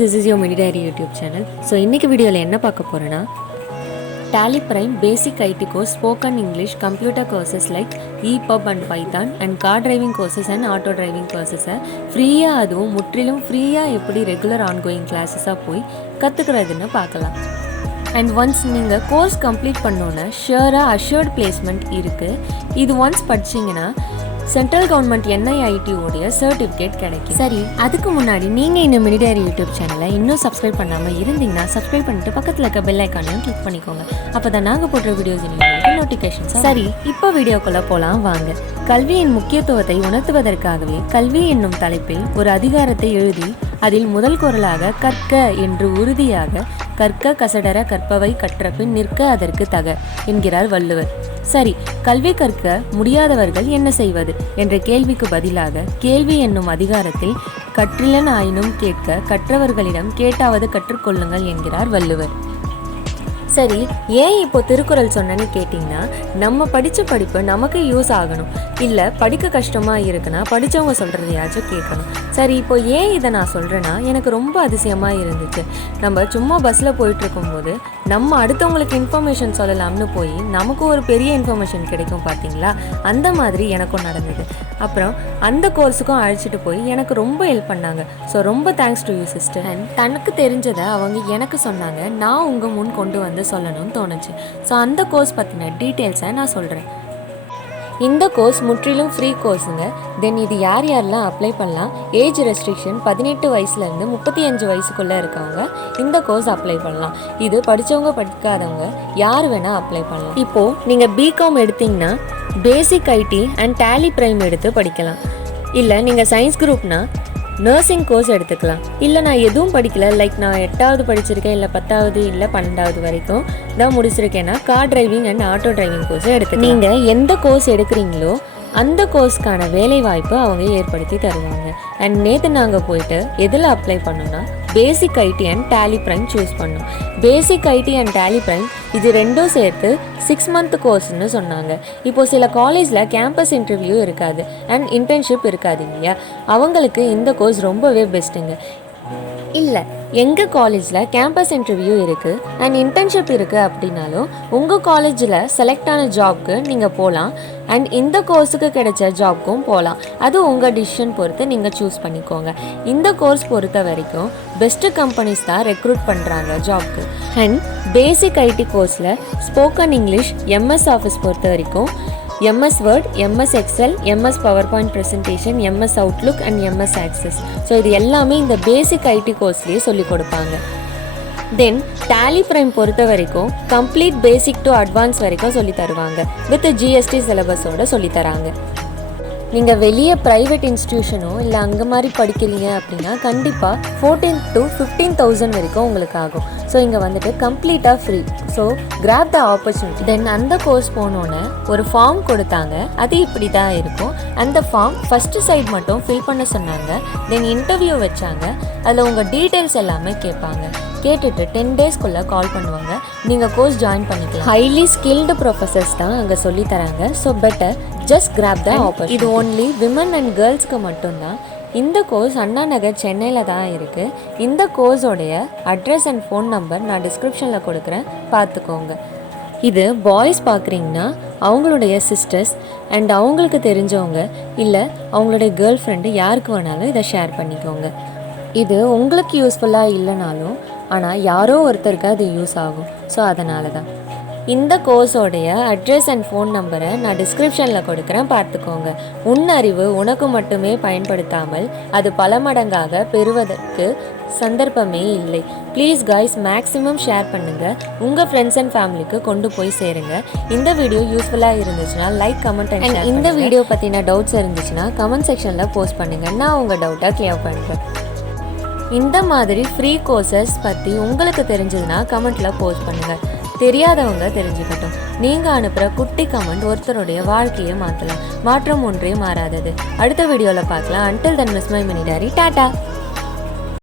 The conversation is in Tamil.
this is your Mini Diary YouTube channel. So இன்னைக்கு வீடியோல என்ன பார்க்க போறேன்னா Tally Prime Basic IT course, Spoken English, Computer courses like EPUB and Python and Car Driving courses and Auto Driving courses ஃப்ரீயா அதுவும் முற்றிலும் ஃப்ரீயா எப்படி ரெகுலர் ஆன்கோயிங் கிளாஸஸாக போய் கற்றுக்கிறதுன்னு பார்க்கலாம். அண்ட் ஒன்ஸ் நீங்கள் கோர்ஸ் கம்ப்ளீட் பண்ணோன்னா ஷியராக அஷ்யூர்ட் பிளேஸ்மெண்ட் இருக்குது. இது ஒன்ஸ் படிச்சிங்கன்னா சென்ட்ரல் கவர்மெண்ட் NIIT உடைய சர்டிஃபிகேட் கிடைக்கும். சரி, அதுக்கு முன்னாடி நீங்கள் இந்த மினி டைரி யூடியூப் சேனலை இன்னும் சப்ஸ்கிரைப் பண்ணாமல் இருந்தீங்கன்னா சப்ஸ்கிரைப் பண்ணிட்டு பக்கத்தில் இருக்க பெல் ஐக்கானையும் கிளிக் பண்ணிக்கோங்க. அப்போ தான் நாங்கள் போடுற வீடியோஸ் உங்களுக்கு நோட்டிஃபிகேஷன்ஸ். சரி, இப்போ வீடியோக்குள்ளே போகலாம் வாங்க. கல்வியின் முக்கியத்துவத்தை உணர்த்துவதற்காகவே கல்வி என்னும் தலைப்பில் ஒரு அதிகாரத்தை எழுதி அதில் முதல் குரலாக கற்க என்று உறுதியாக கற்க கசடர கற்பவை கற்றபின் நிற்க அதற்கு தக என்கிறார் வள்ளுவர். சரி, கல்வி கற்க முடியாதவர்கள் என்ன செய்வது என்ற கேள்விக்கு பதிலாக கேள்வி என்னும் அதிகாரத்தில் கற்றிலன் ஆயினும் கேட்க கற்றவர்களிடம் கேட்டாவது கற்றுக்கொள்ளுங்கள் என்கிறார் வள்ளுவர். சரி, ஏன் இப்போ திருக்குறள் சொன்னேன்னு கேட்டிங்கன்னா, நம்ம படித்த படிப்பு நமக்கு யூஸ் ஆகணும், இல்லை படிக்க கஷ்டமாக இருக்குன்னா படித்தவங்க சொல்கிறதையாச்சும் கேட்கணும். சரி, இப்போ ஏன் இதை நான் சொல்கிறேன்னா, எனக்கு ரொம்ப அதிசயமாக இருந்துச்சு. நம்ம சும்மா பஸ்ஸில் போயிட்டுருக்கும்போது நம்ம அடுத்தவங்களுக்கு இன்ஃபர்மேஷன் சொல்லலாம்னு போய் நமக்கு ஒரு பெரிய இன்ஃபர்மேஷன் கிடைக்கும் பார்த்தீங்களா, அந்த மாதிரி எனக்கும் நடந்தது. அப்புறம் அந்த கோர்ஸுக்கும் அழைச்சிட்டு போய் எனக்கு ரொம்ப ஹெல்ப் பண்ணாங்க. ஸோ ரொம்ப thanks to you sister. And தனக்கு தெரிஞ்சதை அவங்க எனக்கு சொன்னாங்க, நான் உங்கள் முன் கொண்டு வந்து சொல்லணும்னு தோணுச்சு. ஸோ அந்த கோர்ஸ் பற்றின டீட்டெயில்ஸை நான் சொல்கிறேன். இந்த கோர்ஸ் முற்றிலும் ஃப்ரீ கோர்ஸுங்க. தென் இது யார் யாரெல்லாம் அப்ளை பண்ணலாம்? ஏஜ் ரெஸ்ட்ரிக்ஷன் 18 வயசுலேருந்து 35 வயசுக்குள்ளே இருக்கவங்க இந்த கோர்ஸ் அப்ளை பண்ணலாம். இது படித்தவங்க படிக்காதவங்க யார் வேணால் அப்ளை பண்ணலாம். இப்போது நீங்கள் பிகாம் எடுத்திங்கன்னா பேசிக் ஐடி அண்ட் டேலி பிரைம் எடுத்து படிக்கலாம். இல்லை நீங்கள் சயின்ஸ் குரூப்னா நர்சிங் கோர்ஸ் எடுத்துக்கலாம். இல்லை நான் எதுவும் படிக்கல, லைக் நான் 8வது படிச்சிருக்கேன், இல்லை 10வது இல்லை 12வது வரைக்கும் நான் முடிச்சிருக்கேன்னா car driving and auto driving கோர்ஸை எடுத்துக்கலாம். நீங்கள் எந்த கோர்ஸ் எடுக்கிறீங்களோ அந்த கோர்ஸ்க்கான வேலை வாய்ப்பு அவங்க ஏற்படுத்தி தருவாங்க. அண்ட் நேற்று நாங்கள் போயிட்டு எதில் அப்ளை பண்ணோன்னா basic IT and Tally Prime choose பண்ணோம். Basic IT and Tally Prime இது ரெண்டும் சேர்த்து 6 மந்த் கோர்ஸ்னு சொன்னாங்க. இப்போது சில காலேஜில் கேம்பஸ் இன்டர்வியூ இருக்காது அண்ட் இன்டர்ன்ஷிப் இருக்காது இல்லையா, அவங்களுக்கு இந்த கோர்ஸ் ரொம்பவே பெஸ்ட்டுங்க. இல்லை, எங்கள் காலேஜில் கேம்பஸ் இன்டர்வியூ இருக்குது அண்ட் இன்டர்ன்ஷிப் இருக்குது அப்படின்னாலும் உங்கள் காலேஜில் செலக்ட் ஆன ஜாப்க்கு நீங்கள் போகலாம் அண்ட் இந்த கோர்ஸுக்கு கிடைச்ச ஜாப்க்கும் போகலாம். அது உங்கள் டிசிஷன் பொறுத்து நீங்கள் சூஸ் பண்ணிக்கோங்க. இந்த கோர்ஸ் பொறுத்த வரைக்கும் பெஸ்ட்டு கம்பெனிஸ் தான் ரெக்ரூட் பண்ணுறாங்க ஜாப்க்கு. அண்ட் பேசிக் ஐடி கோர்ஸில் ஸ்போக்கன் இங்கிலீஷ், MS ஆஃபீஸ் பொறுத்த வரைக்கும் MS Word, MS Excel, MS PowerPoint Presentation, MS Outlook and MS Access. So இது எல்லாமே இந்த பேசிக் ஐடி கோர்ஸ்லேயே சொல்லிக் கொடுப்பாங்க. தென் டேலி பிரைம் பொறுத்த வரைக்கும் கம்ப்ளீட் பேசிக் டு அட்வான்ஸ் வரைக்கும் சொல்லி தருவாங்க. வித் GST சிலபஸோடு சொல்லித்தராங்க. நீங்கள் வெளியே ப்ரைவேட் இன்ஸ்டியூஷனோ இல்லை அங்கே மாதிரி படிக்கிறீங்க அப்படின்னா கண்டிப்பாக 14,000 to 15,000 வரைக்கும் உங்களுக்கு ஆகும். ஸோ இங்கே வந்துட்டு கம்ப்ளீட்டாக free. So grab the opportunity. Then அந்த கோர்ஸ் போனோன்னே ஒரு ஃபார்ம் கொடுத்தாங்க. அது இப்படி தான் இருக்கும். அந்த ஃபார்ம் ஃபஸ்ட்டு சைட் மட்டும் ஃபில் பண்ண சொன்னாங்க. தென் இன்டர்வியூ வச்சாங்க. அதில் உங்கள் டீட்டெயில்ஸ் எல்லாமே கேட்பாங்க. கேட்டுட்டு 10 டேஸ்க்குள்ளே கால் பண்ணுவாங்க. நீங்கள் கோர்ஸ் ஜாயின் பண்ணிக்கலாம். ஹைலி ஸ்கில்டு ப்ரொஃபஸர்ஸ் தான் அங்கே சொல்லி தராங்க. So better just graph the opportunity. இது ஓன்லி விமன் அண்ட் கேர்ள்ஸ்க்கு மட்டும்தான். இந்த கோர்ஸ் அண்ணாநகர் சென்னையில் தான் இருக்குது. இந்த கோர்ஸோடைய அட்ரஸ் அண்ட் ஃபோன் நம்பர் நான் டிஸ்கிரிப்ஷனில் கொடுக்குறேன், பார்த்துக்கோங்க. இது பாய்ஸ் பார்க்குறீங்கன்னா அவங்களுடைய சிஸ்டர்ஸ் அண்ட் அவங்களுக்கு தெரிஞ்சவங்க இல்லை அவங்களுடைய கேர்ள் ஃப்ரெண்டு யாருக்கு வேணாலும் இதை ஷேர் பண்ணிக்கோங்க. இது உங்களுக்கு யூஸ்ஃபுல்லாக இல்லைனாலும் ஆனால் யாரோ ஒருத்தருக்கு அது யூஸ் ஆகும். ஸோ அதனால தான் இந்த கோர்ஸோடைய அட்ரஸ் அண்ட் ஃபோன் நம்பரை நான் டிஸ்கிரிப்ஷனில் கொடுக்குறேன், பார்த்துக்கோங்க. உன்னறிவு உனக்கு மட்டுமே பயன்படுத்தாமல் அது பல மடங்காக பெறுவதற்கு சந்தர்ப்பமே இல்லை. ப்ளீஸ் காய்ஸ், மேக்ஸிமம் ஷேர் பண்ணுங்கள். உங்கள் ஃப்ரெண்ட்ஸ் அண்ட் ஃபேமிலிக்கு கொண்டு போய் சேருங்க. இந்த வீடியோ யூஸ்ஃபுல்லாக இருந்துச்சுன்னா லைக், கமெண்ட் அண்ட் இந்த வீடியோ பற்றின டவுட்ஸ் இருந்துச்சுன்னா கமெண்ட் செக்ஷனில் போஸ்ட் பண்ணுங்கள். நான் உங்கள் டவுட்டை கிளியர் பண்ணுறேன். இந்த மாதிரி ஃப்ரீ கோர்சஸ் பற்றி உங்களுக்கு தெரிஞ்சதுன்னா கமெண்ட்டில் போஸ்ட் பண்ணுங்கள். தெரியாதவங்க தெரிஞ்சுக்கட்டும். நீங்கள் அனுப்புகிற குட்டி கமெண்ட் ஒருத்தருடைய வாழ்க்கையை மாற்றலாம். மாற்றம் ஒன்றே மாறாதது. அடுத்த வீடியோவில் பார்க்கலாம். Until then, miss my mini diary. Tata.